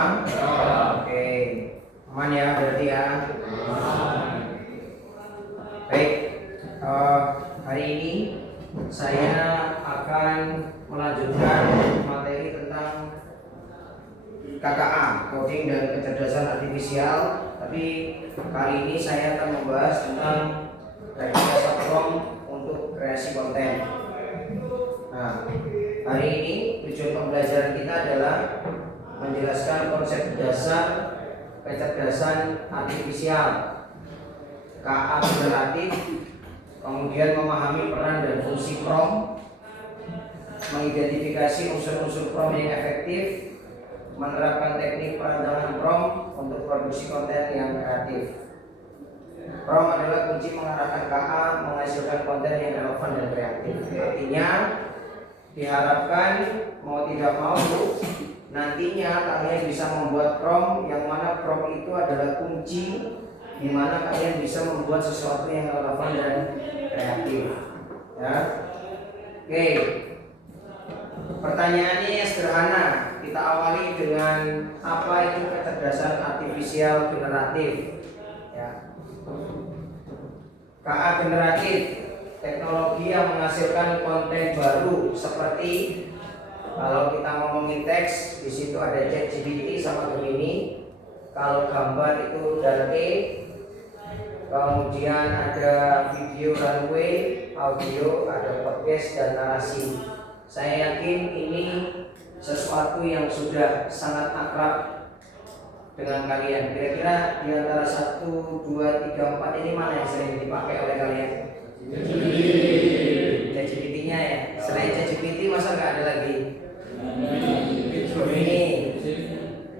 semua? Oke, aman ya berarti ya. Baik, hari ini saya akan melanjutkan materi tentang KKA, coding dan kecerdasan artifisial. Tapi kali ini saya akan membahas tentang rekayasa prompt untuk kreasi konten. Nah, hari ini tujuan pembelajaran kita adalah menjelaskan konsep dasar kecerdasan artifisial, KA generatif, kemudian memahami peran dan fungsi prompt, mengidentifikasi unsur-unsur prompt yang efektif, menerapkan teknik perancangan prompt untuk produksi konten yang kreatif. Prompt adalah kunci mengarahkan KA menghasilkan konten yang relevan dan kreatif. Artinya diharapkan mau tidak mau nantinya kalian bisa membuat prompt yang mana prompt itu adalah kunci di mana kalian bisa membuat sesuatu yang relevan dan kreatif. Ya. Oke. Pertanyaannya sederhana. Kita awali dengan apa itu kecerdasan artifisial generatif. Ya. KA generatif, teknologi yang menghasilkan konten baru seperti kalau kita ngomongin teks, di situ ada ChatGPT sama Gemini. Kalau gambar itu Dall-E. Kemudian ada video runway, audio, ada podcast dan narasi. Saya yakin ini sesuatu yang sudah sangat akrab dengan kalian. Kira-kira di antara 1, 2, 3, 4 ini mana yang sering dipakai oleh kalian? ChatGPT-nya ya. Selain ChatGPT masa nggak ada lagi? Ini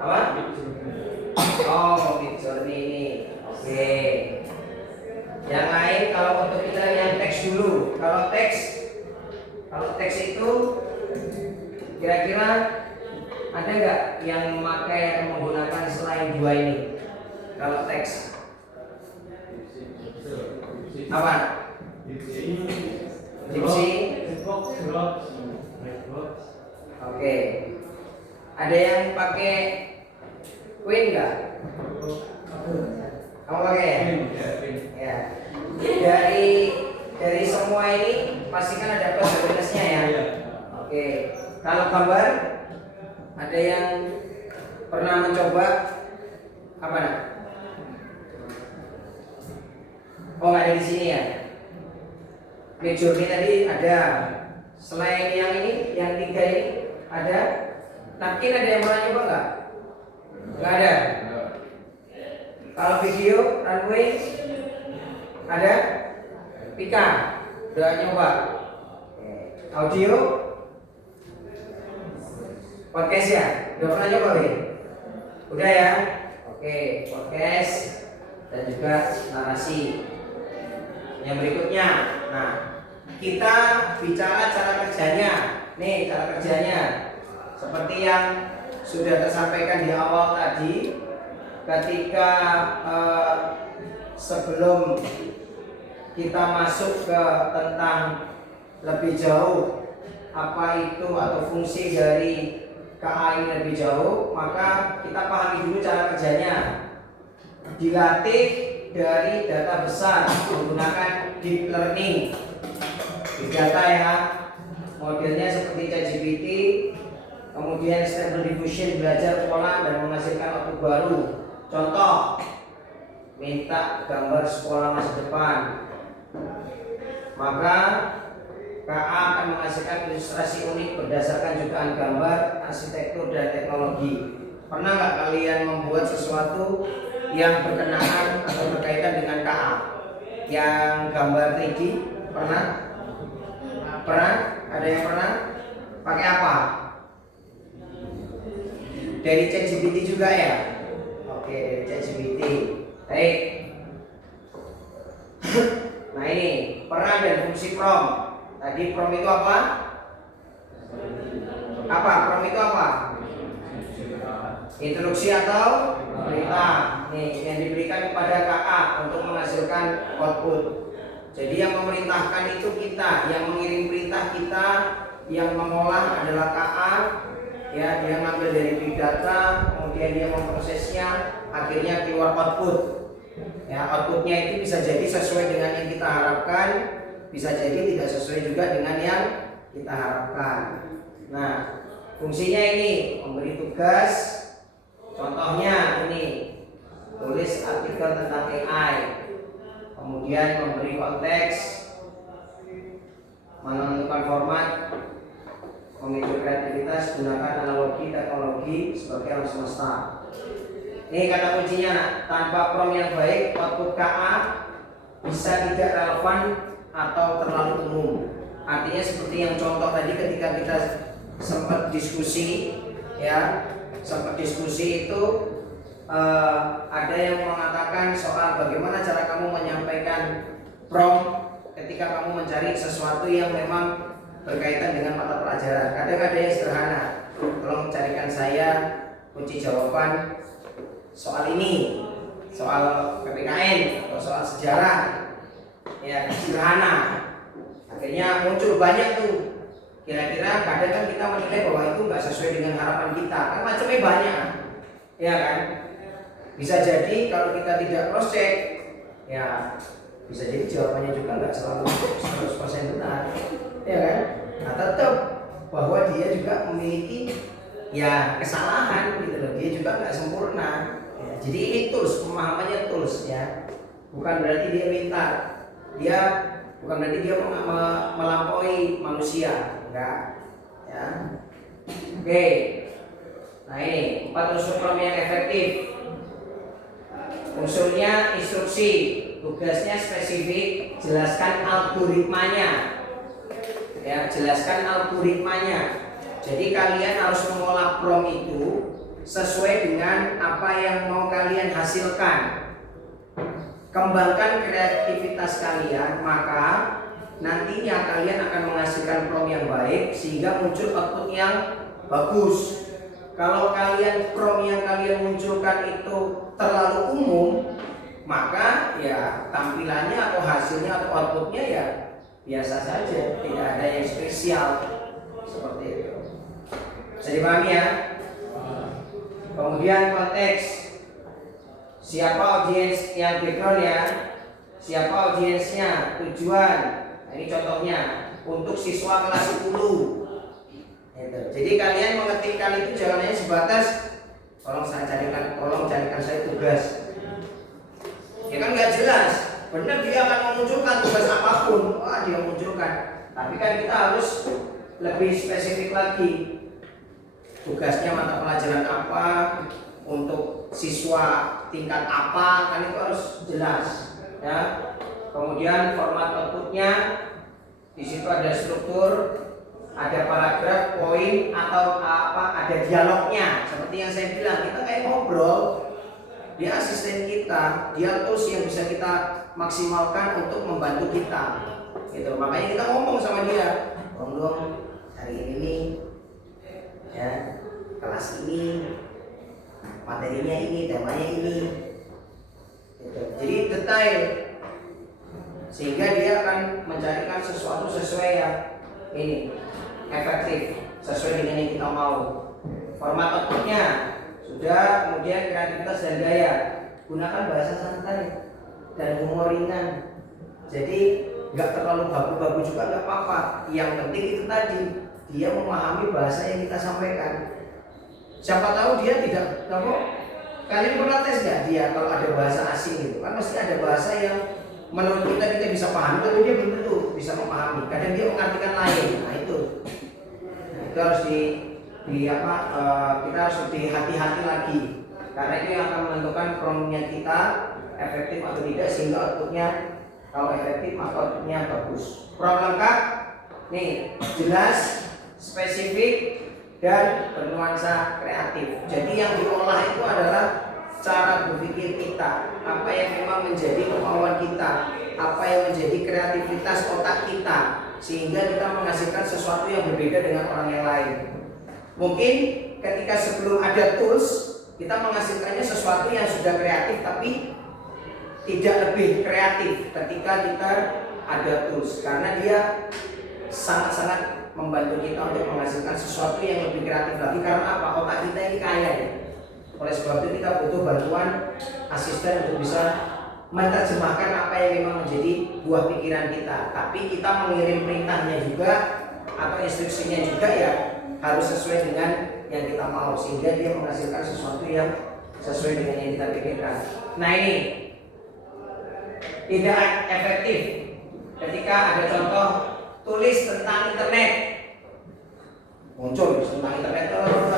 apa? Oh, Midjourney ini. Oke. Yang lain kalau untuk kita yang teks dulu. Kalau teks itu kira-kira ada nggak yang memakai atau menggunakan selain dua ini? Kalau teks apa? Dipsi. Oke. Ada yang pakai Queen nggak? Kamu pakai ya? Ya. Dari semua ini pastikan ada plus dan minusnya ya. Oke. Kalau gambar ada yang pernah mencoba apa nak? Oh nggak ada di sini ya. Midjourney tadi ada. Selain yang ini, yang 3 ini ada. Napkin ada yang pernah nyoba nggak? Nggak ada. Kalau video runway ada. Pika udah nyoba. Audio podcast ya? Udah pernah nyoba nih? Udah ya? Oke, podcast dan juga narasi. Yang berikutnya, nah kita bicara cara kerjanya. Nih cara kerjanya seperti yang sudah tersampaikan di awal tadi, ketika sebelum kita masuk ke tentang lebih jauh apa itu atau fungsi dari KA ini lebih jauh, maka kita pahami dulu cara kerjanya. Dilatih dari data besar menggunakan deep learning. Big data ya, modelnya seperti ChatGPT, kemudian Stable Diffusion belajar pola dan menghasilkan output baru. Contoh, minta gambar sekolah masa depan, maka KA akan menghasilkan ilustrasi unik berdasarkan jutaan gambar, arsitektur dan teknologi. Pernah nggak kalian membuat sesuatu yang berkenaan atau berkaitan dengan KA? Yang gambar 3D pernah? Pernah? Ada yang pernah? Pakai apa? Dari ChatGPT juga ya? Oke, dari ChatGPT. Baik. Nah ini peran dan fungsi prompt. Tadi prompt itu apa? Apa? Prompt itu apa? Instruksi atau perintah. Nih yang diberikan kepada KA untuk menghasilkan output. Jadi yang memerintahkan itu kita, yang mengirim perintah kita, yang mengolah adalah KA. Ya, dia ngambil dari big data, kemudian kemudian dia memprosesnya, akhirnya keluar output. Ya, outputnya itu bisa jadi sesuai dengan yang kita harapkan, bisa jadi tidak sesuai juga dengan yang kita harapkan. Nah, fungsinya ini memberi tugas. Contohnya ini, tulis artikel tentang AI, kemudian memberi konteks, menentukan format, memicu kreativitas, gunakan analogi teknologi sebagai alam semesta. Ini kata kuncinya, nak. Tanpa prompt yang baik, output KA bisa tidak relevan atau terlalu umum. Artinya seperti yang contoh tadi ketika kita sempat diskusi, ya, sempat diskusi itu ada yang mengatakan soal bagaimana cara kamu menyampaikan prompt ketika kamu mencari sesuatu yang memang berkaitan dengan mata pelajaran. Kadang ada yang sederhana, tolong carikan saya kunci jawaban soal ini, soal PPKN atau soal sejarah, ya sederhana. Akhirnya muncul banyak tuh. Kira-kira kadang kan kita menilai bahwa itu nggak sesuai dengan harapan kita, kan macamnya banyak, ya kan? Bisa jadi kalau kita tidak cross check, ya bisa jadi jawabannya juga nggak selalu 100% benar, ya kan? Nah, tetap bahwa dia juga memiliki ya kesalahan gitu loh, dia juga nggak sempurna. Ya, jadi ini tools, pemahamannya tools, ya, bukan berarti dia minta, bukan berarti dia melampaui manusia, enggak, ya. Oke, nah ini 4 unsur prompt yang efektif. Unsurnya instruksi, tugasnya spesifik, jelaskan algoritmanya, ya, jelaskan algoritmanya. Jadi kalian harus mengolah prompt itu sesuai dengan apa yang mau kalian hasilkan. Kembangkan kreativitas kalian, maka nantinya kalian akan menghasilkan prompt yang baik sehingga muncul output yang bagus. Kalau kalian prompt yang kalian munculkan itu terlalu umum, maka ya tampilannya atau hasilnya atau outputnya ya biasa saja, tidak ada yang spesial seperti itu. Bisa dipahami ya? Kemudian konteks, siapa audiens yang background ya, siapa audiensnya, tujuan. Nah, ini contohnya untuk siswa kelas 10. Jadi kalian mengetikkan itu jangan hanya sebatas tolong carikan saya tugas. Ya kan nggak jelas. Benar dia akan memunculkan tugas apapun, dia munculkan. Tapi kan kita harus lebih spesifik lagi. Tugasnya mata pelajaran apa, untuk siswa tingkat apa, kan itu harus jelas, ya. Kemudian format outputnya, di situ ada struktur, ada paragraf, poin atau apa, ada dialognya. Seperti yang saya bilang, kita kayak ngobrol, dia asisten kita, dia tools yang bisa kita maksimalkan untuk membantu kita. Gitu. Makanya kita ngomong sama dia, dong hari ini, ya, kelas ini, materinya ini, temanya ini. Gitu. Jadi detail, sehingga dia akan mencarikan sesuatu sesuai yang ini efektif, sesuai dengan yang kita mau. Format outputnya sudah, kemudian kreativitas dan gaya, gunakan bahasa santai dan humor ringan. Jadi nggak terlalu baku-baku juga nggak apa-apa. Yang penting itu tadi dia memahami bahasa yang kita sampaikan. Siapa tahu dia tidak tahu. Kalian pernah tes nggak dia kalau ada bahasa asing gitu? Kan pasti ada bahasa yang menurut kita bisa paham, tapi dia belum tentu bisa memahami. Kadang dia mengartikan lain. Nah itu harus kita harus lebih hati-hati lagi. Karena itu yang akan menentukan promptnya kita efektif atau tidak, sehingga outputnya kalau efektif maka outputnya bagus. Prompt lengkap, nih jelas, spesifik, dan bernuansa kreatif. Jadi yang diolah itu adalah cara berpikir kita, apa yang memang menjadi kemauan kita, apa yang menjadi kreativitas otak kita, sehingga kita menghasilkan sesuatu yang berbeda dengan orang yang lain. Mungkin ketika sebelum ada tools, kita menghasilkannya sesuatu yang sudah kreatif, tapi tidak lebih kreatif ketika kita ada tools, karena dia sangat-sangat membantu kita untuk menghasilkan sesuatu yang lebih kreatif lagi. Karena apa? Otak kita ini kaya ya. Oleh sebab itu kita butuh bantuan asisten untuk bisa menerjemahkan apa yang memang menjadi buah pikiran kita. Tapi kita mengirim perintahnya juga atau instruksinya juga ya harus sesuai dengan yang kita mau, sehingga dia menghasilkan sesuatu yang sesuai dengan yang kita pikirkan. Nah, ini tidak efektif ketika ada contoh tulis tentang internet, muncul tentang internet,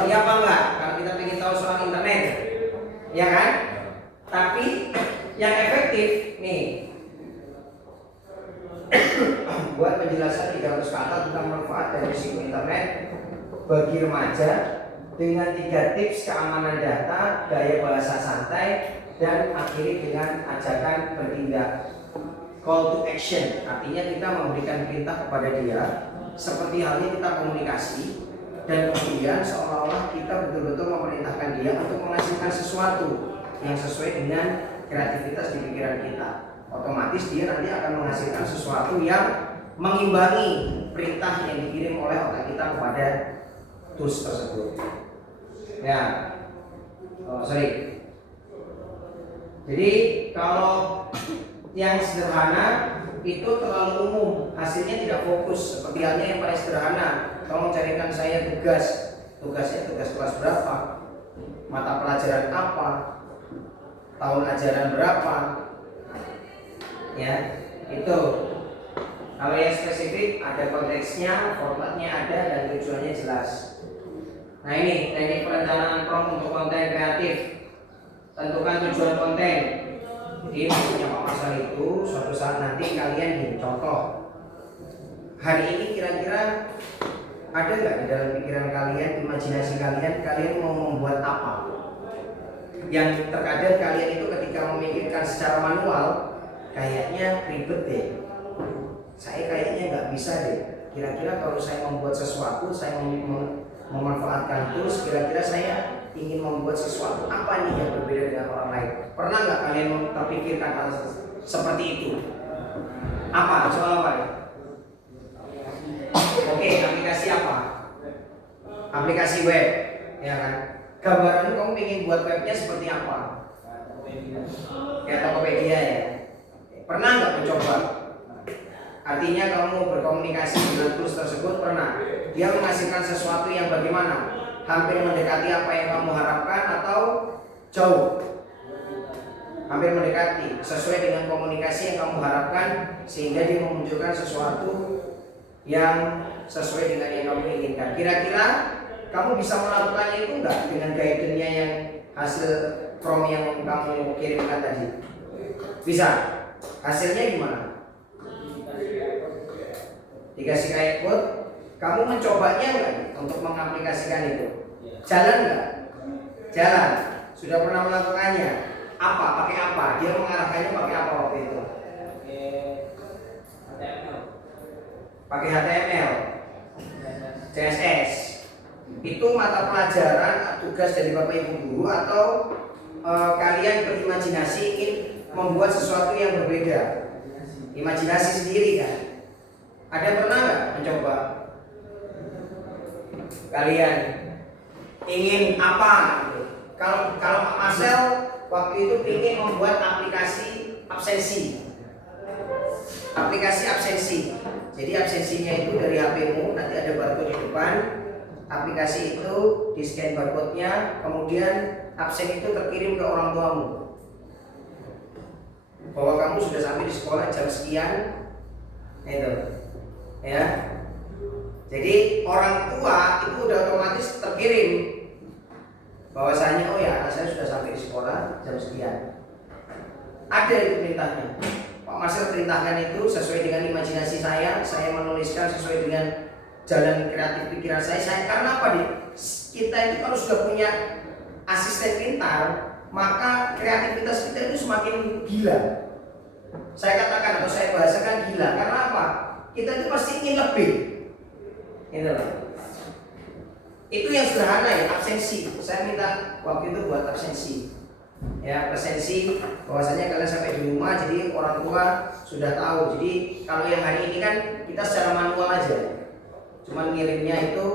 ya apa enggak? Kalau kita ingin tahu soal internet, ya kan? Tapi yang efektif nih buat penjelasan 300 kata tentang manfaat dan risiko internet bagi remaja dengan 3 tips keamanan data, gaya bahasa santai, dan akhiri dengan ajakan bertindak. Call to action, artinya kita memberikan perintah kepada dia seperti halnya kita komunikasi, dan kemudian seolah-olah kita betul-betul memerintahkan dia untuk menghasilkan sesuatu yang sesuai dengan kreativitas di pikiran kita. Otomatis dia nanti akan menghasilkan sesuatu yang mengimbangi perintah yang dikirim oleh otak kita kepada tools tersebut. Ya, jadi kalau yang sederhana itu terlalu umum, hasilnya tidak fokus. Seperti halnya yang paling sederhana, tolong carikan saya tugasnya tugas kelas berapa, mata pelajaran apa, tahun ajaran berapa, ya itu. Kalau yang spesifik ada konteksnya, formatnya ada, dan tujuannya jelas. Nah, ini teknik perencanaan prompt untuk konten kreatif. Tentukan tujuan konten. Jadi maksudnya Pak Masal itu suatu saat nanti kalian contoh. Hari ini kira-kira ada nggak di dalam pikiran kalian, imajinasi kalian mau membuat apa? Yang terkadang kalian itu ketika memikirkan secara manual kayaknya ribet deh. Saya kayaknya nggak bisa deh. Kira-kira kalau saya membuat sesuatu, saya memanfaatkan tools, kira-kira saya ingin membuat sesuatu apa nih yang berbeda dengan orang lain? Pernah nggak kalian terpikirkan hal seperti itu? Apa? Soal apa ya? Oke, aplikasi apa? Aplikasi web, ya kan? Gambaranmu kamu ingin buat webnya seperti apa? Ya, Tokopedia ya. Pernah nggak mencoba? Artinya kamu berkomunikasi dengan tools tersebut, pernah? Dia menghasilkan sesuatu yang bagaimana? Hampir mendekati apa yang kamu harapkan atau jauh? Hampir mendekati, sesuai dengan komunikasi yang kamu harapkan, sehingga dia memunculkan sesuatu yang sesuai dengan yang kamu inginkan. Kira-kira kamu bisa melakukannya itu enggak dengan guidance-nya yang hasil prompt yang kamu kirimkan tadi? Bisa? Hasilnya gimana? Dikasih kayak quote, kamu mencobanya enggak untuk mengaplikasikan itu? Jalan enggak? Jalan. Sudah pernah melakukannya? Apa? Pakai apa? Dia mengarahkannya pakai apa waktu itu? Pakai HTML, CSS. Itu mata pelajaran tugas dari Bapak Ibu guru atau kalian berimajinasi ingin membuat sesuatu yang berbeda? Imajinasi sendiri kan? Ada pernah nggak mencoba? Kalian ingin apa? Kalau Pak Marcel waktu itu ingin membuat aplikasi absensi. Aplikasi absensi. Jadi absensinya itu dari HP-mu, nanti ada barcode di depan. Aplikasi itu di scan barcode-nya, kemudian absen itu terkirim ke orang tuamu bahwa kamu sudah sampai di sekolah jam sekian, itu, ya. Jadi orang tua itu udah otomatis terkirim bahwasanya oh ya anak saya sudah sampai di sekolah jam sekian. Ada itu perintahnya. Pak Marcel perintahkan itu sesuai dengan imajinasi saya menuliskan sesuai dengan jalan kreatif pikiran saya. Karena apa nih? Kita itu kalau sudah punya asisten pintar, maka kreativitas kita itu semakin gila. Saya katakan atau saya bahasakan gila. Karena apa? Kita itu pasti ingin lebih. Itu yang sederhana ya, absensi. Saya minta waktu itu buat absensi. Ya, presensi bahwasanya kalian sampai di rumah, jadi orang tua sudah tahu. Jadi kalau yang hari ini kan kita secara manual aja, cuman ngirimnya itu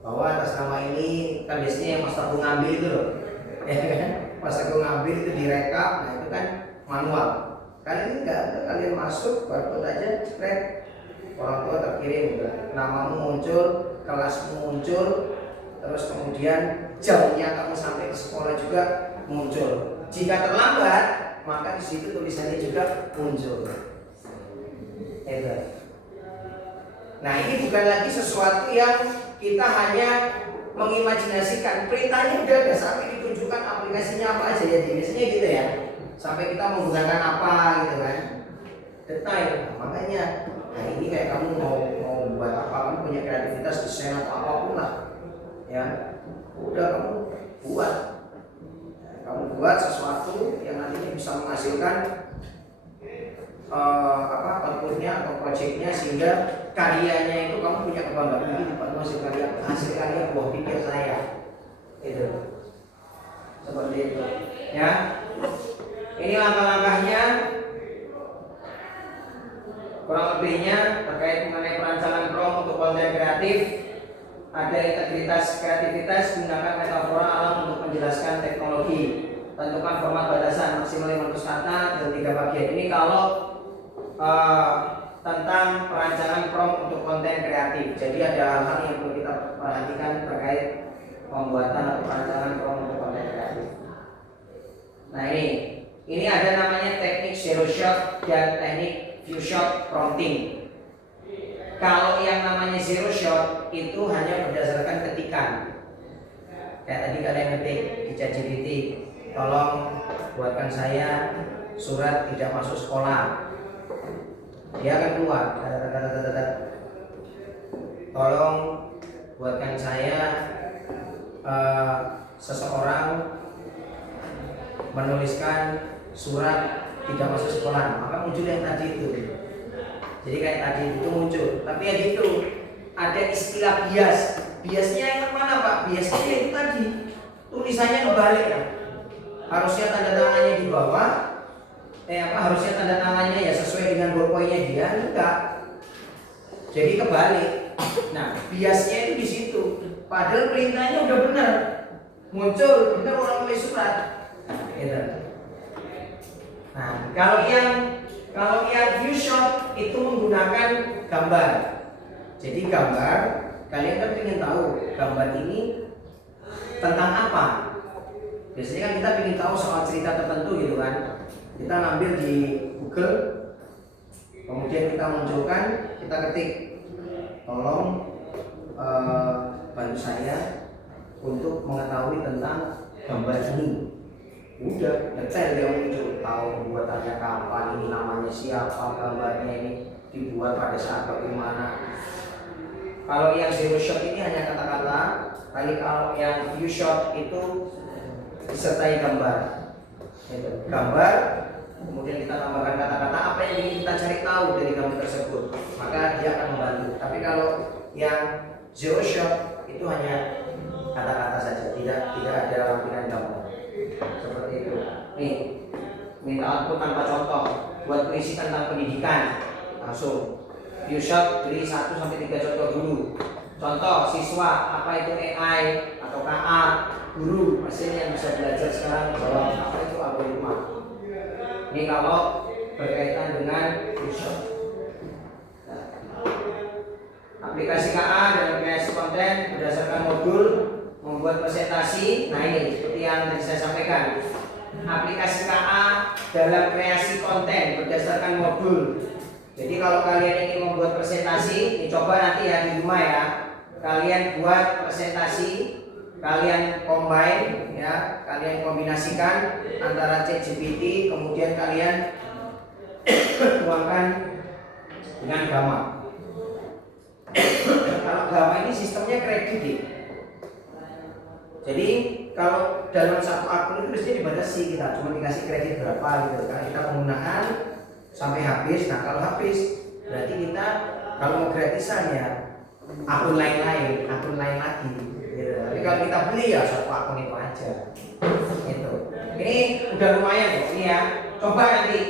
bahwa atas nama ini kan biasanya yang Mas Tabu ngambil itu loh, ya kan? Pas aku ngambil itu direkap, nah itu kan manual. Kali ini enggak, kalian masuk barcode aja, cek, orang tua terkirim, namamu muncul, kelasmu muncul, terus kemudian jamnya kamu sampai ke sekolah juga muncul. Jika terlambat, maka di situ tulisannya juga muncul. Itu. Nah, ini bukan lagi sesuatu yang kita hanya mengimajinasikan. Perintahnya udah ada sampai ditunjukkan aplikasinya apa aja ya, biasanya gitu ya. Sampai kita menggunakan apa gitu kan. Detail. Nah, makanya hari ini kayak kamu mau buat apa, kamu punya kreativitas desain atau apapun lah. Ya. Udah kamu buat. Kamu buat sesuatu yang nantinya bisa menghasilkan outputnya atau projectnya, sehingga karyanya itu kamu punya kebanggaan ini Pak, hasil karya buah pikir saya itu seperti itu ya. Ini langkah-langkahnya kurang lebihnya terkait mengenai perancangan prompt untuk konten kreatif. Ada integritas kreativitas, gunakan metafora alam untuk menjelaskan teknologi, tentukan format batasan maksimal 500 kata dan 3 bagian. Ini kalau tentang perancangan prompt untuk konten kreatif. Jadi ada hal-hal yang perlu kita perhatikan terkait pembuatan atau perancangan prompt untuk konten kreatif. Nah ini ada namanya teknik zero shot dan teknik few shot prompting. Kalau yang namanya zero shot itu hanya berdasarkan ketikan. Kayak tadi kalian ngetik di ChatGPT, tolong buatkan saya surat tidak masuk sekolah. Dia akan keluar. Tolong buatkan saya seseorang menuliskan surat tidak masuk sekolah. Maka muncul yang tadi itu. Jadi kayak tadi itu muncul. Tapi ya gitu, ada istilah bias. Biasnya yang mana Pak? Biasnya itu tadi tulisannya kebalik ya. Harusnya tanda tangannya di bawah. Harusnya tanda tangannya ya sesuai dengan ballpointnya dia, enggak. Jadi kebalik. Nah, biasnya itu di situ. Padahal perintahnya udah benar. Muncul, kita orang tulis surat. Gitu. Nah, kalau yang view shot itu menggunakan gambar. Jadi gambar, kalian kan ingin tahu gambar ini tentang apa. Biasanya kan kita ingin tahu soal cerita tertentu gitu kan. Kita ngambil di Google, kemudian kita munculkan, kita ketik, tolong bantu saya untuk mengetahui tentang gambar ini. Udah detail dia muncul, tahu pembuatannya kapan, ini namanya siapa, gambarnya ini dibuat pada saat bagaimana. Kalau yang zero shot ini hanya kata-kata, tapi kalau yang view shot itu disertai gambar. Gambar, kemudian kita tambahkan kata-kata apa yang ingin kita cari tahu dari gambar tersebut, maka dia akan membantu. Tapi kalau yang zero shot itu hanya kata-kata saja, tidak ada lampiran gambar. Seperti itu. Nih, minta output tanpa contoh. Buat puisi tentang pendidikan, langsung view shot beri 1-3 contoh dulu. Contoh siswa, apa itu AI atau KA, guru, mesin yang bisa belajar sekarang jawab apa itu algoritma. Ini kalau berkaitan dengan view shot. Aplikasi KA dalam kreasi konten berdasarkan modul membuat presentasi. Nah ini seperti yang tadi saya sampaikan, aplikasi KA dalam kreasi konten berdasarkan modul. Jadi kalau kalian ingin membuat presentasi, coba nanti ya di rumah ya, kalian buat presentasi, kalian combine ya, kalian kombinasikan antara ChatGPT, kemudian kalian tuangkan dengan Gamma. Kalau Gamma ini sistemnya kredit ya. Jadi kalau dalam satu akun itu mesti dibatasi, kita cuma dikasih kredit berapa gitu kan, kita penggunaan sampai habis. Nah kalau habis berarti kita kalau mau gratisan ya akun lain lagi gitu. Tapi kalau kita beli ya satu akun itu aja gitu. Ini udah lumayan kok ini ya. Coba nanti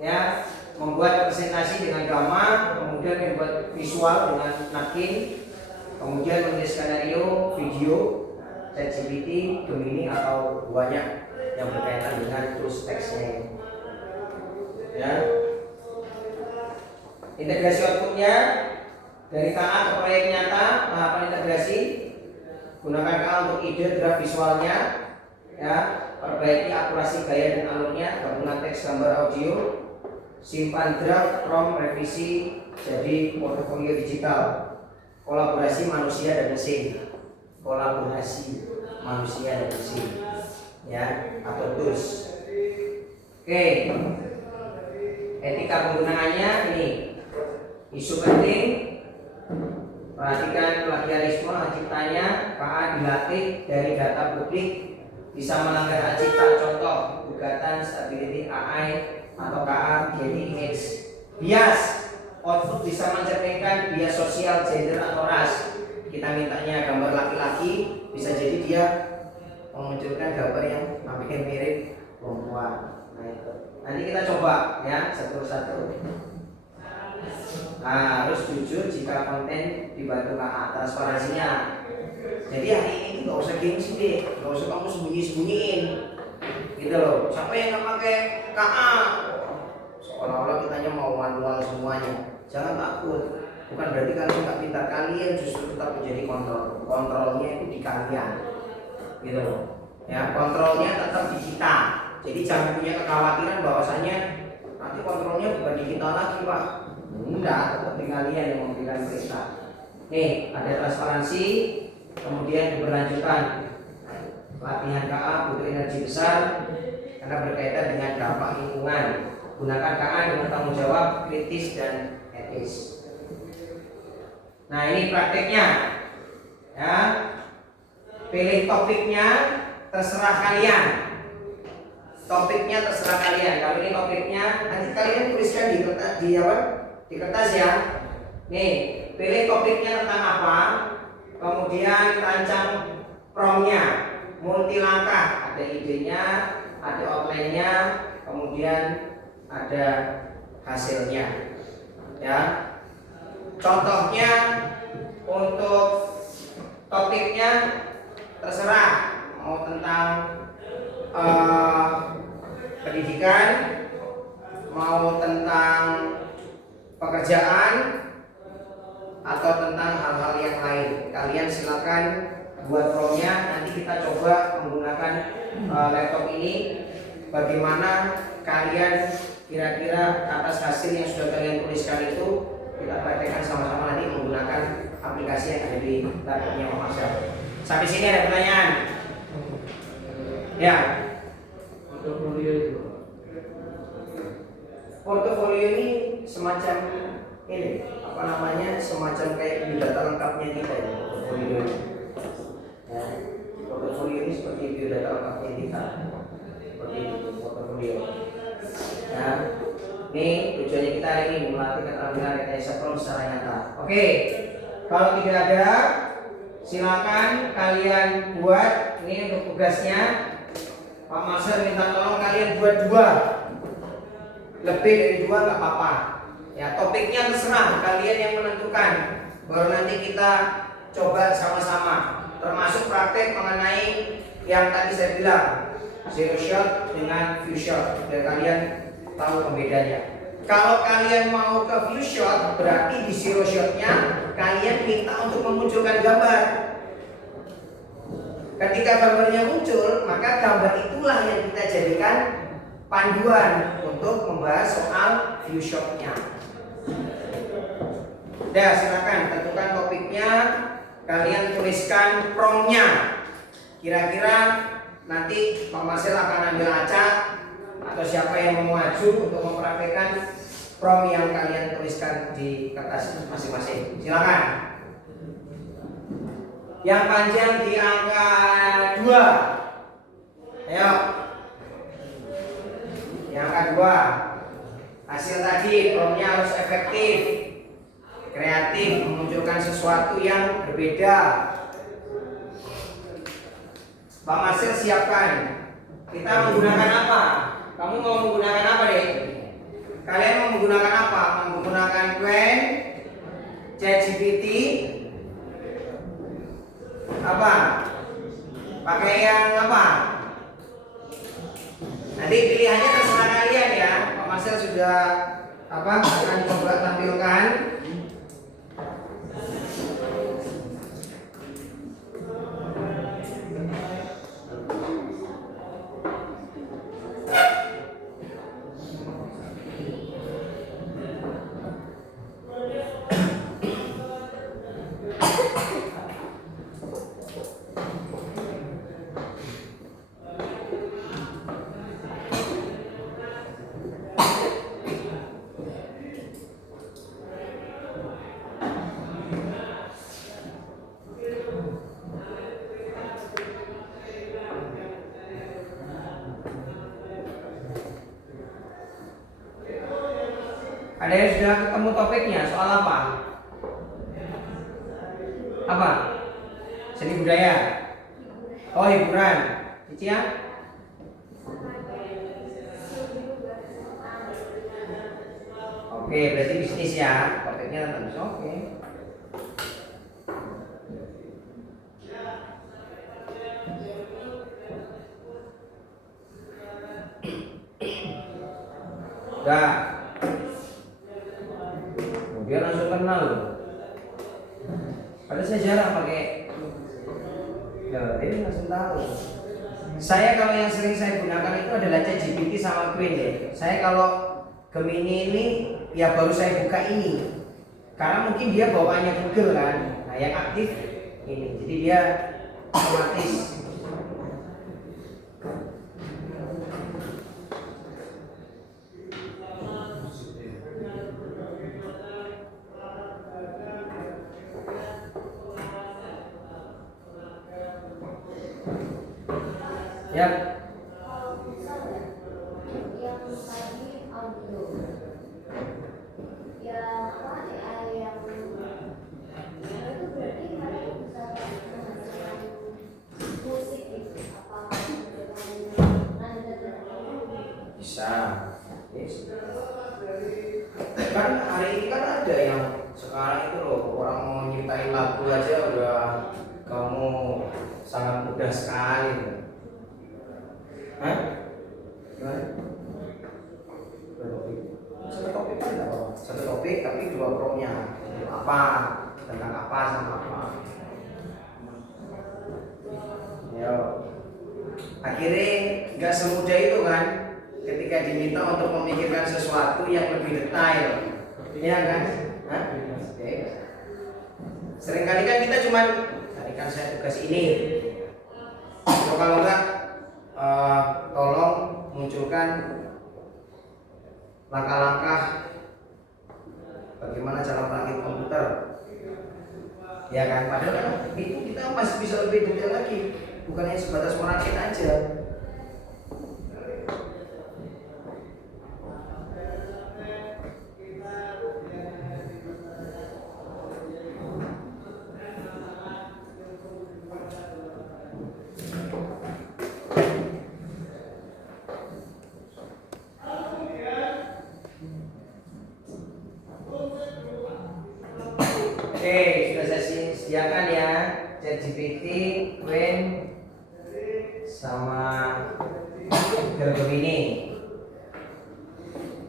ya membuat presentasi dengan Gamma, kemudian membuat visual dengan Nakin, kemudian menulis skenario video ChatGPT, Gemini atau banyak yang berkaitan dengan tools teksnya. Ya. Integrasi outputnya dari KA ke proyek nyata, tahapan integrasi. Gunakan KA untuk ide draft visualnya, ya. Perbaiki akurasi gaya dan alurnya, gabungan teks, gambar, audio. Simpan draft, prompt, revisi jadi portofolio digital. Kolaborasi manusia dan mesin. Kolaborasi manusia dan mesin, ya, atau tools. Oke. Etika penggunaannya ini. Isu penting. Perhatikan plagiarisme hak ciptanya. KA dilatih dari data publik, bisa melanggar hak cipta. Contoh gugatan stability AI atau KA jadi image. Bias, output bisa mencerminkan bias sosial, gender atau ras. Kita mintanya gambar laki-laki, bisa jadi dia memunculkan gambar yang hampir mirip perempuan. Nah itu. Nanti kita coba ya satu-satu. Nah, harus jujur jika konten dibantu KA, transparansinya. Jadi hari ini nggak usah gengsi deh, nggak usah kamu sembunyi-sembunyiin, gitu loh. Siapa yang nggak pakai KA? Seolah-olah kitanya mau manual semuanya. Jangan takut. Bukan berarti kalian nggak pintar, kalian justru tetap menjadi kontrol. Kontrolnya itu di kalian, gitu loh. Ya, kontrolnya tetap di kita. Jadi jangan punya kekhawatiran bahwasanya nanti kontrolnya bukan di kita lagi, Pak. Enggak, tetap di kalian yang memberikan perintah. Nih, ada transparansi, kemudian keberlanjutan. Latihan KA butuh energi besar karena berkaitan dengan dampak lingkungan. Gunakan KA dengan tanggung jawab, kritis dan etis. Nah, ini prakteknya. Ya. Pilih topiknya, terserah kalian. Topiknya terserah kalian. Kalau ini topiknya, nanti kalian tuliskan di kertas ya. Nih, pilih topiknya tentang apa, kemudian rancang promnya, multi langkah, ada idenya, ada outline-nya, kemudian ada hasilnya. Ya. Contohnya untuk topiknya terserah mau tentang pendidikan, mau tentang pekerjaan, atau tentang hal-hal yang lain. Kalian silakan buat promnya. Nanti kita coba menggunakan laptop ini. Bagaimana kalian kira-kira atas hasil yang sudah kalian tuliskan itu kita praktekkan sama-sama nanti menggunakan aplikasi yang ada di laptopnya Pak Marcel. Sampai sini ada pertanyaan? Ya. Portofolio ini semacam ini, apa namanya, semacam kayak biodata lengkapnya kita ya, portofolio ini. Ya, portofolio ini seperti biodata lengkapnya kita, seperti itu portofolio. Ya, ini tujuannya kita hari ini melatih keterampilan rekayasa prompt secara nyata. Oke, kalau tidak ada, silakan kalian buat. Ini untuk tugasnya. Pak Marcel minta tolong kalian buat 2. Lebih dari 2 nggak apa-apa. Ya, topiknya terserah kalian yang menentukan. Baru nanti kita coba sama-sama. Termasuk praktek mengenai yang tadi saya bilang, zero shot dengan few shot, biar kalian tahu pembedanya. Kalau kalian mau ke few shot, berarti di zero shotnya kalian minta untuk memunculkan gambar. Ketika gambarnya muncul, maka gambar itulah yang kita jadikan panduan untuk membahas soal view shot-nya. Udah, silakan tentukan topiknya, kalian tuliskan prompt-nya. Kira-kira nanti Pak Marcel akan ambil acak atau siapa yang mau maju untuk mempraktekkan prompt yang kalian tuliskan di kertas masing-masing. Silakan. Yang panjang di angka 2. Ayo. Yang angka 2. Hasil tadi prompt-nya harus efektif, kreatif, memunculkan sesuatu yang berbeda. Pak Marcel siapkan. Kita menggunakan apa? Kamu mau menggunakan apa deh? Kalian mau menggunakan apa? Menggunakan Qwen, ChatGPT, apa? Pakai yang apa? Nanti pilihannya terserah kalian ya. Pak Marcel sudah akan coba tampilkan. Ada yang sudah ketemu topiknya? Soal apa? Apa? Seni budaya. Oh, hiburan. Cici ya? Oke, berarti bisnis ya. Topiknya tentang bisnis. Oke. Udah. Dia langsung kenal loh. Padahal saya jarang pakai. Ya, dia langsung tahu. Saya kalau yang sering saya gunakan itu adalah ChatGPT sama Queen deh. Saya kalau Gemini ini ya baru saya buka ini. Karena mungkin dia bawaannya Google kan. Nah, yang aktif ini. Jadi dia otomatis. Ya. Bisa. Yes. Kan hari ini kan ada yang sekarang itu loh, orang mau nyiptain lagu aja udah kamu sangat mudah sekali. Hah? Satu topik kan enggak apa-apa. Satu topik tapi dua promnya. Apa? Tentang apa sama apa. Yo. Akhirnya nggak semudah itu kan ketika diminta untuk memikirkan sesuatu yang lebih detail. Iya kan? Hah? Oke. Seringkali kan kita cuman tarikan saya tugas ini. Atau kalau enggak tolong munculkan langkah-langkah bagaimana cara merakit komputer, ya kan? Padahal kan itu kita masih bisa lebih detail lagi, bukan hanya sebatas merakit aja. Oke, sudah saya sediakan ya ChatGPT, Queen, sama Gemini.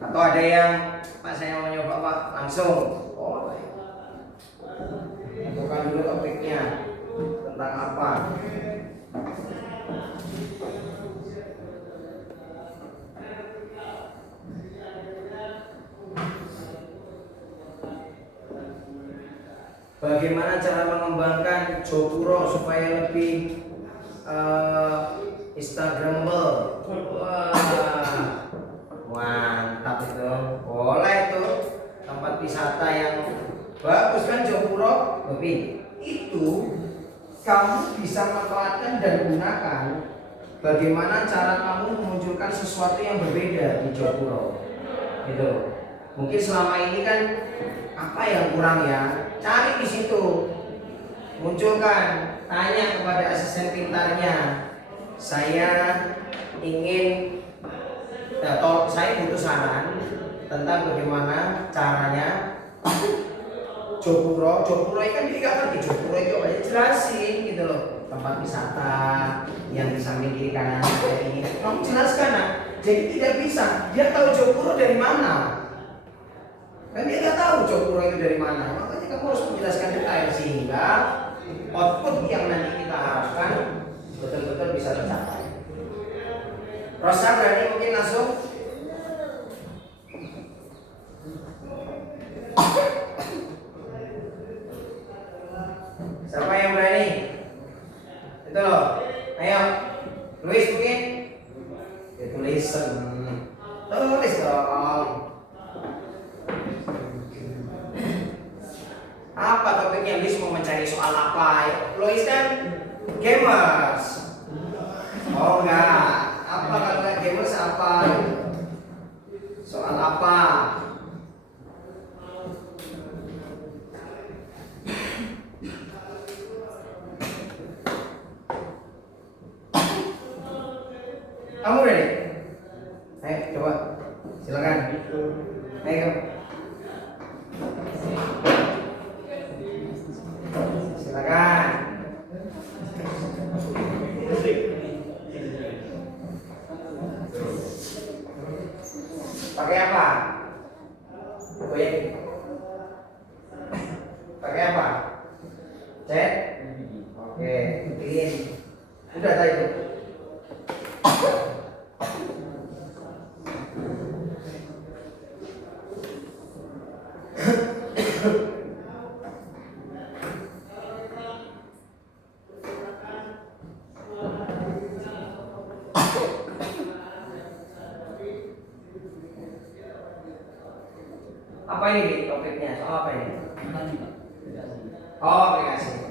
Atau ada yang Pak saya mau nyoba Pak langsung. Oh, bukan dulu topiknya tentang apa. Bagaimana cara mengembangkan Jopuro supaya lebih Instagramable? Wah, mantap itu. Boleh itu tempat wisata yang bagus kan Jopuro. Tapi itu kamu bisa manfaatkan dan gunakan. Bagaimana cara kamu memunculkan sesuatu yang berbeda di Jopuro? Gitu. Mungkin selama ini kan apa yang kurang ya? Cari di situ, munculkan, tanya kepada asisten pintarnya. Saya ingin, saya butuh saran tentang bagaimana caranya Jopuro kan dia nggak ngerti Jopuro itu apa, jelasin gitu loh. tempat wisata yang di samping kiri kanan ada ini. Kamu jelaskan nak. Jadi tidak bisa. Dia tahu Jogoro dari mana? Kan dia nggak tahu Jogoro itu dari mana. Makanya kamu harus menjelaskan detail sehingga output yang nanti kita harapkan betul-betul bisa tercapai. Rosa berani mungkin langsung. Siapa yang berani? Itu loh. Ayo. Luis mungkin. Ya, tulis dong. Apa topiknya? Luis mau mencari soal apa? Luis kan gamers. Oh enggak. Apa kalau nggak gamers apa? Soal apa? Kamu ready? Ayo coba. Silakan. Ayo. Silakan. Pakai apa? Oke. Pakai apa? Chat. Oke, pilih. Udah tadi itu. Apa ini topiknya? Soal apa ini? Oh, aplikasi.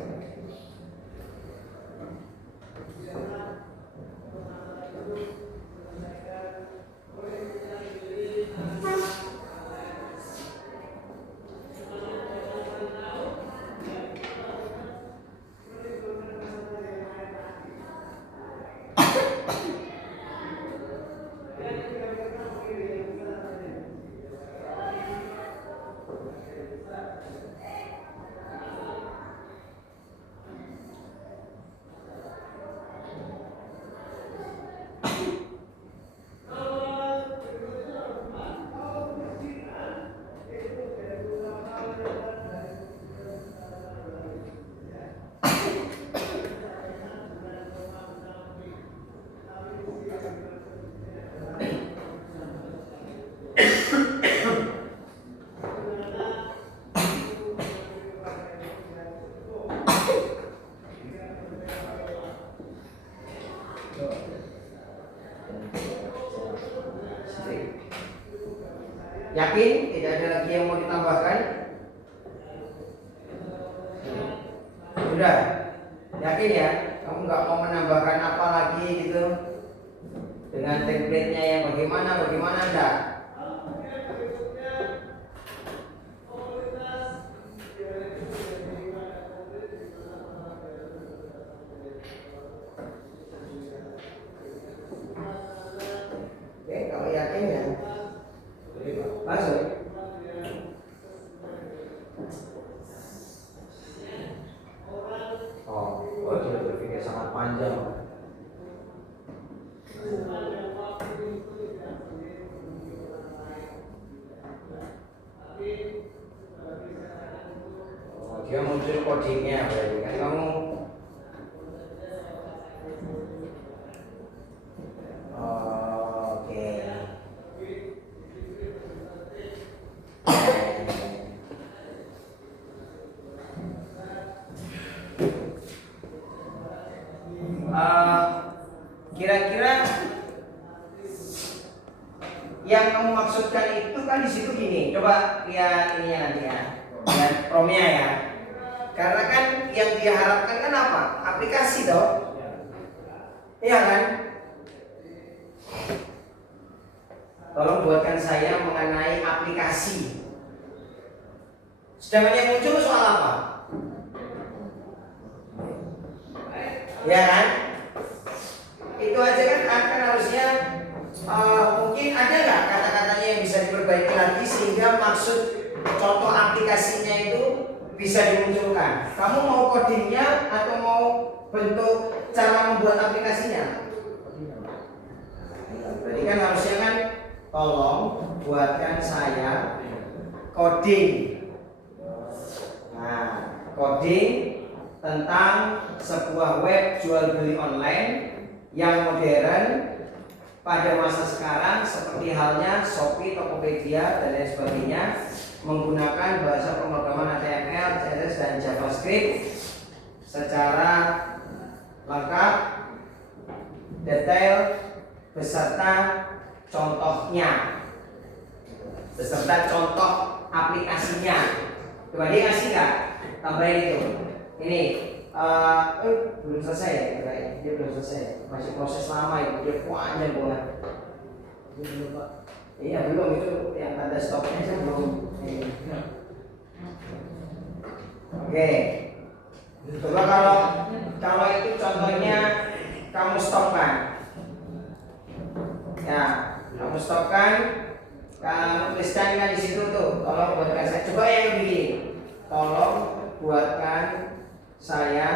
Yakin tidak ada lagi yang mau ditambahkan? Sudah? Yakin ya? Kamu nggak mau menambahkan apa lagi gitu? Dengan template-nya yang bagaimana enggak? Oke, kalau yakin ya langsung. Oh, sudah berpikir sangat panjang. Oh, dia muncul codingnya berarti kan kamu. Kira-kira yang kamu maksudkan itu kan di situ gini. Coba lihat ininya nanti ya, lihat promnya ya. Karena kan yang dia harapkan kan apa? Aplikasi toh, iya kan? Tolong buatkan saya mengenai aplikasi. Sedangkan yang muncul soal apa? Ya kan? Itu aja kan akan harusnya mungkin ada nggak kata-katanya yang bisa diperbaiki lagi sehingga maksud contoh aplikasinya itu bisa dimunculkan. Kamu mau codingnya atau mau bentuk cara membuat aplikasinya. Berarti kan harusnya kan tolong buatkan saya coding. Nah, coding tentang sebuah web jual beli online yang modern pada masa sekarang seperti halnya Shopee, Tokopedia dan lain sebagainya, menggunakan bahasa pemrograman HTML, CSS dan JavaScript secara lengkap, detail beserta contohnya, beserta contoh aplikasinya. Coba dia kasih nggak? Tambahin itu. Ini belum selesai ya, dia belum selesai, masih proses lama itu, dia panjang banget. Iya belum, itu yang tanda stopnya itu belum. Oke. Coba kalau itu contohnya kamu stopkan. Ya, kamu stopkan. Kamu tuliskan kan di situ tuh. Tolong buatkan saya. Coba yang begini. Tolong buatkan saya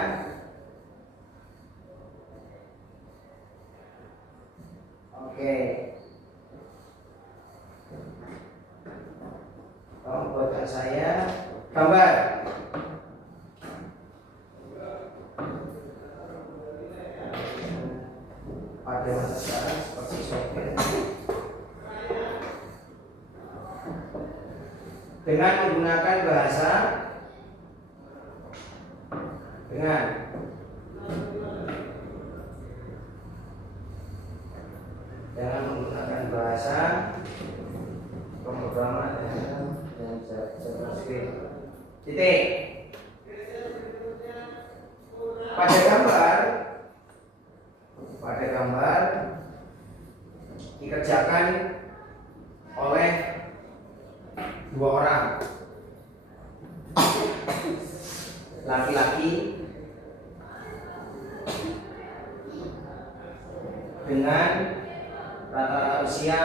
oke. Tolong buatkan saya gambar. Pada masa sekarang seperti software dengan menggunakan bahasa pemrograman dan JavaScript. Titik. Pada gambar dikerjakan oleh dua orang, laki-laki dengan rata-rata usia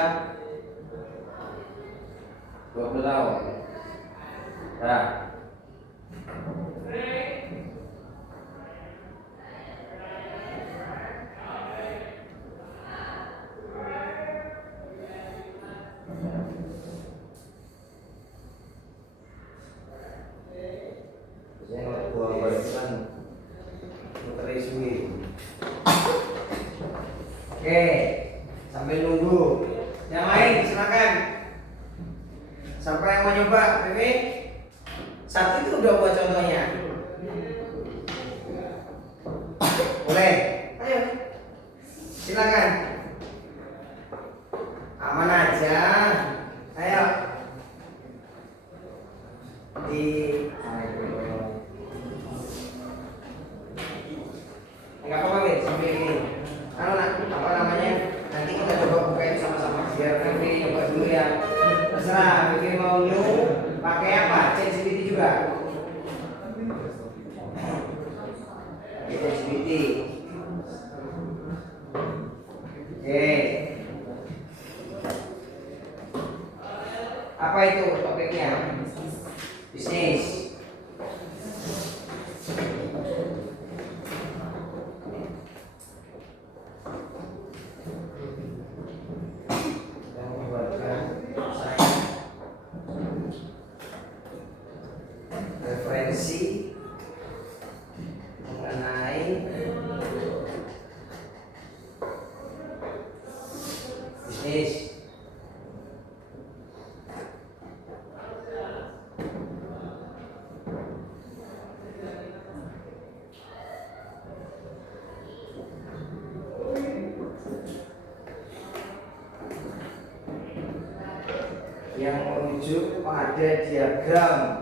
20 tahun. Nah, saya buang barisan muteriswi. Oke, sambil nunggu. Yang lain silakan. Siapa yang mau nyoba, Bebe? Satu itu udah buat contohnya. Boleh? Ayo. Silakan. Aman aja. Ayo. Enggak apa-apa, Bebe, sambil ini. Apa namanya? Nanti kita coba buka itu sama-sama. Biar Bebe coba dulu ya. Terserah, Bebe mau pakai apa? ChatGPT juga. ChatGPT. Oke. Apa itu topiknya? Bisnis. Referensi mengenai bisnis. Yang merujuk pada diagram.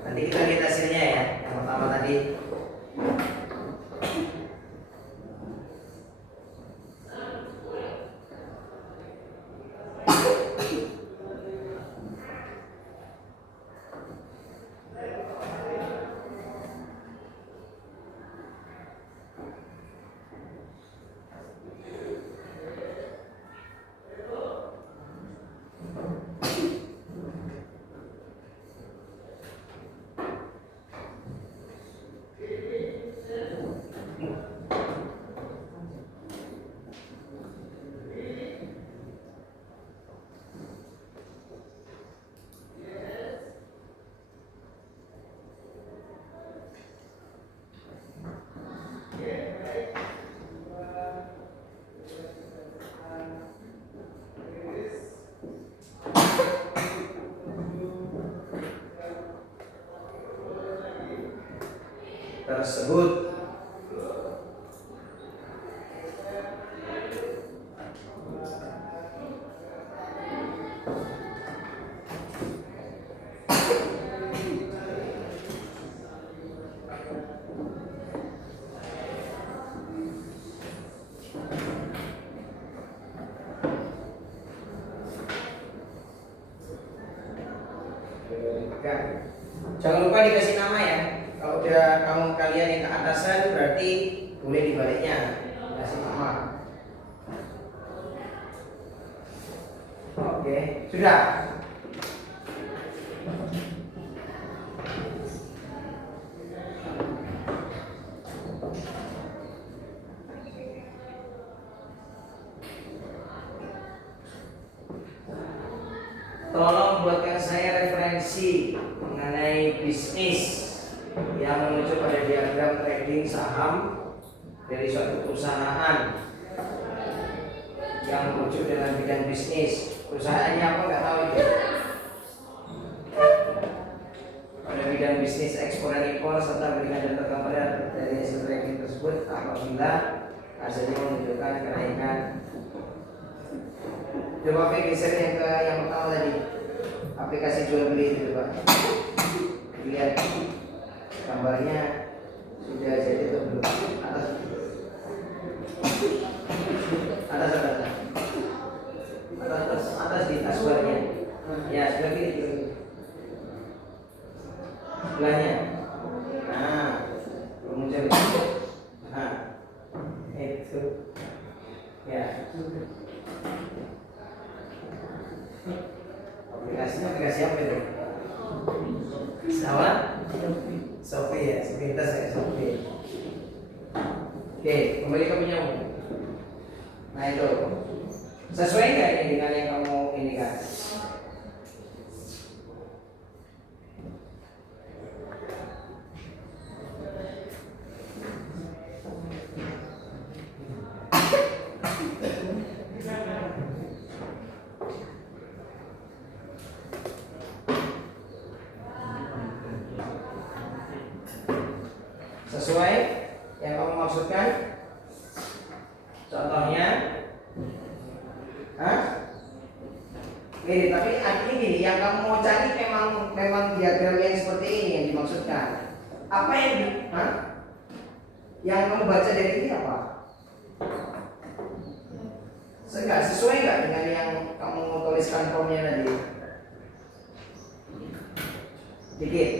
Nanti kita lihat hasilnya ya. Yang pertama tadi. tersebut. Jangan lupa dikasih nama ya. Kalau udah kalian yang ke atasan berarti boleh dibaliknya kasih nama. Oke, sudah. Tolong buatkan saya referensi mengenai bisnis yang menuju pada diagram trading saham dari suatu perusahaan yang menuju dalam bidang bisnis. Perusahaannya apa nggak tahu itu. Pada bidang bisnis ekspor dan impor serta berikan data gambaran dari hasil trading tersebut apabila hasilnya menunjukkan kenaikan. Coba geser yang ke yang pertama tadi, aplikasi jual beli itu coba lihat gambarnya sudah jadi atau belum. Atas di taskbarnya ya sebelah kiri sebelahnya. Nah muncul nah itu ya. Aplikasi apa itu? Sama? Shopee ya, sepintas ya Shopee. Oke, kembali ke punyamu. Nah itu sesuai nggak ini dengan yang kamu ini kan? Sesuai yang kamu maksudkan? Contohnya, Gini, tapi artinya gini, yang kamu mau cari memang diagram yang seperti ini yang dimaksudkan. Apa yang kamu baca dari ini apa? Enggak sesuai nggak dengan yang kamu tuliskan formnya tadi? Dikit.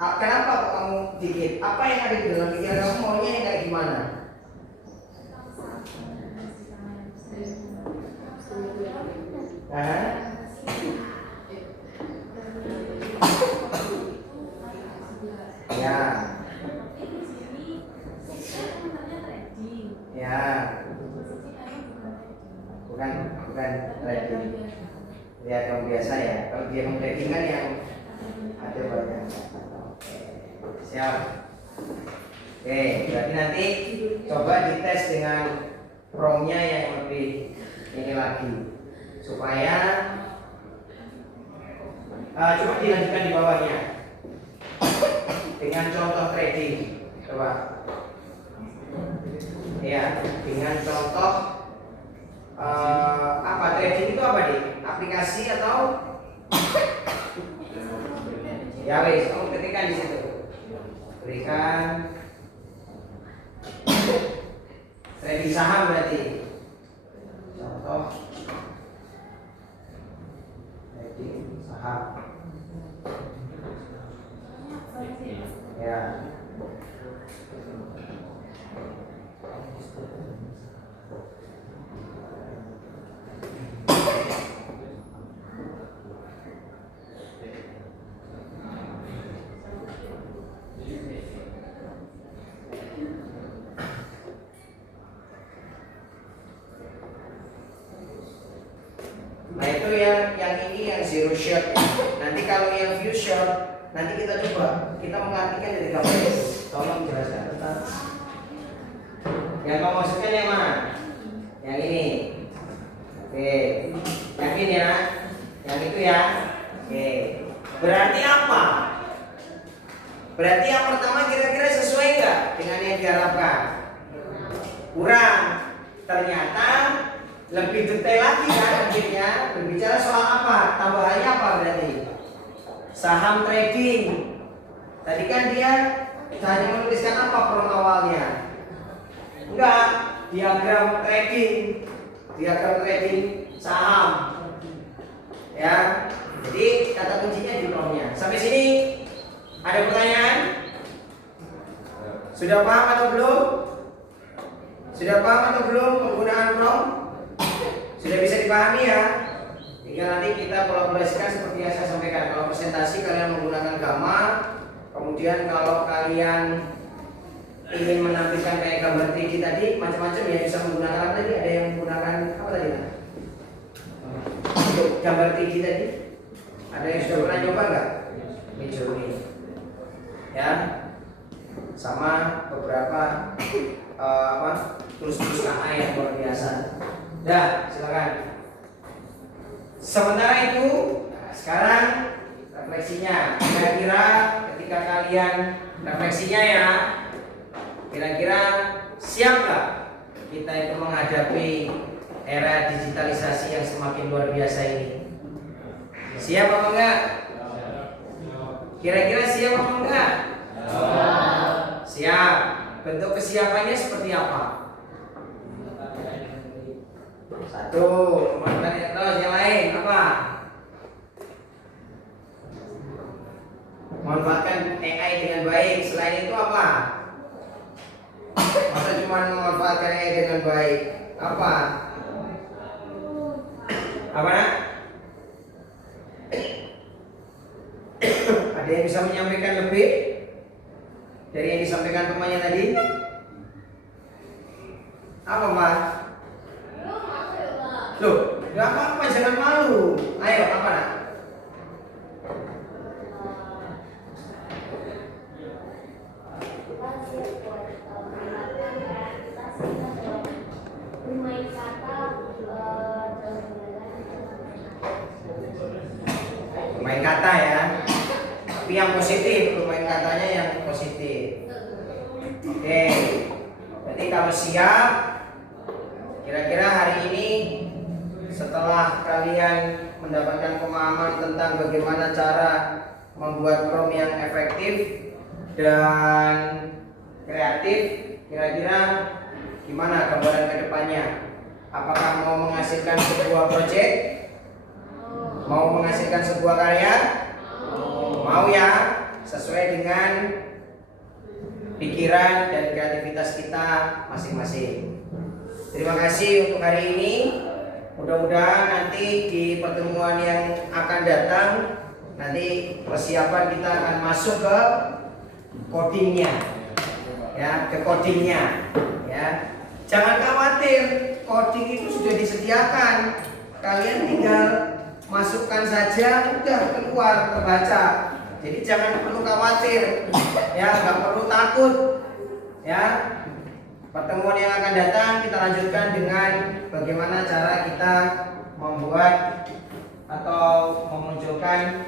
Kenapa kok kamu dikit? Apa yang ada di dalam pikiran kamu maunya yang kayak gimana? Bukan trading. Lihat yang biasa ya. Kalau dia trading kan yang ada banyak. Siap. Oke, berarti nanti coba dites dengan promnya yang lebih ini lagi supaya coba dilanjutkan di bawahnya dengan contoh trading. Coba ya, dengan contoh apa trading itu apa nih? Aplikasi atau ya wes, kamu ketikkan di situ. Berikan trading saham berarti. Contoh trading saham. Ya. Nah itu yang ini yang zero shot. Nanti kalau yang view shot, nanti kita coba kita mengartikan dari gambar itu. Tolong jelaskan tentang yang kamu maksudkan yang mana? Yang ini. Oke, yakin ya? Yang itu ya? Oke. Berarti apa? Berarti yang pertama kira-kira sesuai nggak? diharapkan? Kurang. Ternyata lebih detail lagi kan akhirnya berbicara soal apa? Tambahannya apa berarti? Saham trading. Tadi kan dia hanya menuliskan apa prompt awalnya? Enggak, diagram trading saham. Ya. Jadi kata kuncinya di prompt-nya. Sampai sini ada pertanyaan? Sudah paham atau belum? Sudah paham atau belum penggunaan prompt? Sudah bisa dipahami ya? Tinggal nanti kita kolaborasikan seperti yang saya sampaikan. Kalau presentasi kalian menggunakan gamma, kemudian kalau kalian ingin menampilkan kayak gambar 3D tadi, macam-macam ya, bisa menggunakan apa tadi? Ada yang menggunakan apa tadi? Untuk gambar 3D tadi, ada yang sudah pernah coba nggak? Midjourney, ya, sama beberapa tools-tools AI yang luar biasa. Dah, silakan. Sementara itu, sekarang refleksinya. Kira-kira ketika kalian refleksinya ya, kira-kira siap nggak kita itu menghadapi era digitalisasi yang semakin luar biasa ini? Siap apa enggak? Kira-kira siap apa enggak? Siap. Bentuk kesiapannya seperti apa? Satu, terus yang lain apa? Memanfaatkan AI dengan baik. Selain itu apa? Masa cuma memanfaatkan AI dengan baik? Apa? Apa nak? Ada yang bisa menyampaikan lebih dari yang disampaikan temannya tadi? Apa Pak? Loh, gak apa-apa, jangan malu. Ayo, apa nak? Main kata ya, tapi yang positif, bermain katanya yang positif. Oke, berarti kalau siap, kira-kira hari ini setelah kalian mendapatkan pemahaman tentang bagaimana cara membuat prompt yang efektif dan kreatif, kira-kira gimana gambaran ke depannya? Apakah mau menghasilkan sebuah project? Mau menghasilkan sebuah karya? Mau ya, sesuai dengan pikiran dan kreativitas kita masing-masing. Terima kasih untuk hari ini. Mudah-mudahan nanti di pertemuan yang akan datang, nanti persiapan kita akan masuk ke codingnya, ya, ke codingnya, ya. Jangan khawatir, coding itu sudah disediakan. Kalian tinggal masukkan saja, udah keluar terbaca. Jadi jangan perlu khawatir, ya, nggak perlu takut, ya. Pertemuan yang akan datang kita lanjutkan dengan bagaimana cara kita membuat atau memunculkan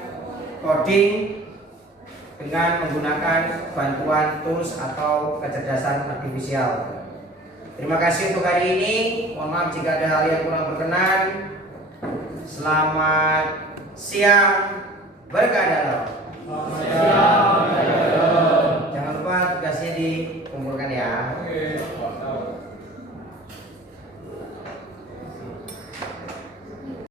coding dengan menggunakan bantuan tools atau kecerdasan artifisial. Terima kasih untuk hari ini. Mohon maaf jika ada hal yang kurang berkenan. Selamat siang, berkah dalam.